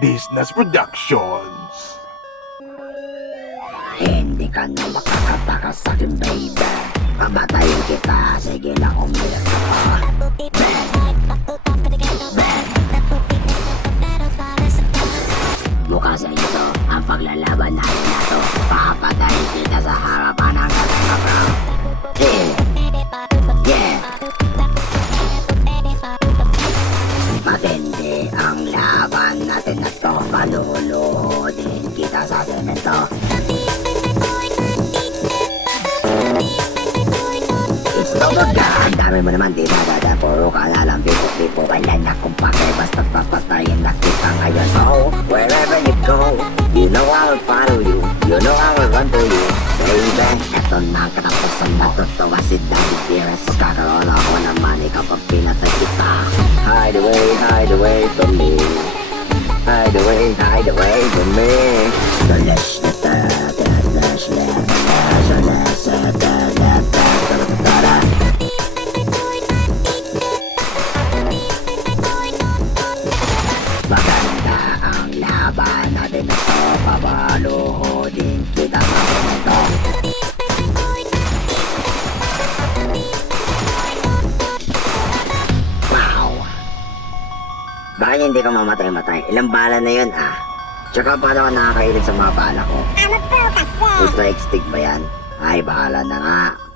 Business Productions. Hindi ka na makakatakas sa akin, baby. Pabatayin kita, sige na umiyak ka pa. Bukas ay ito ang paglalaban natin na to. Papatayin kita sa harapan ng kasama. Yeah. Matindi ang laban natin na to. Paluluhodin kita sa semento. It's over ka. Ang dami mo naman di nadada. Puro ka na lang bipo-bipo. Wala na kung pake. Basta papatayin na kita ngayon. So, wherever you go, you know I will follow you. You know I will run for you. Baby, eto na ang katapusan. Natutuwa si Daddy Dearest. Magkakaroon ako ng money kapag pinatay kita. Hide away from me. Hide away from me. So let's maganda ang laban natin na to. Papaluhodin kita sa semento. Wow! Baka hindi ka mamatay-matay. Ilang bala na yun ah. Tsaka paano ka nakakailig sa mga bala ko? Ano po kasi? Ultra stick ba yan? Ay, bahala na nga.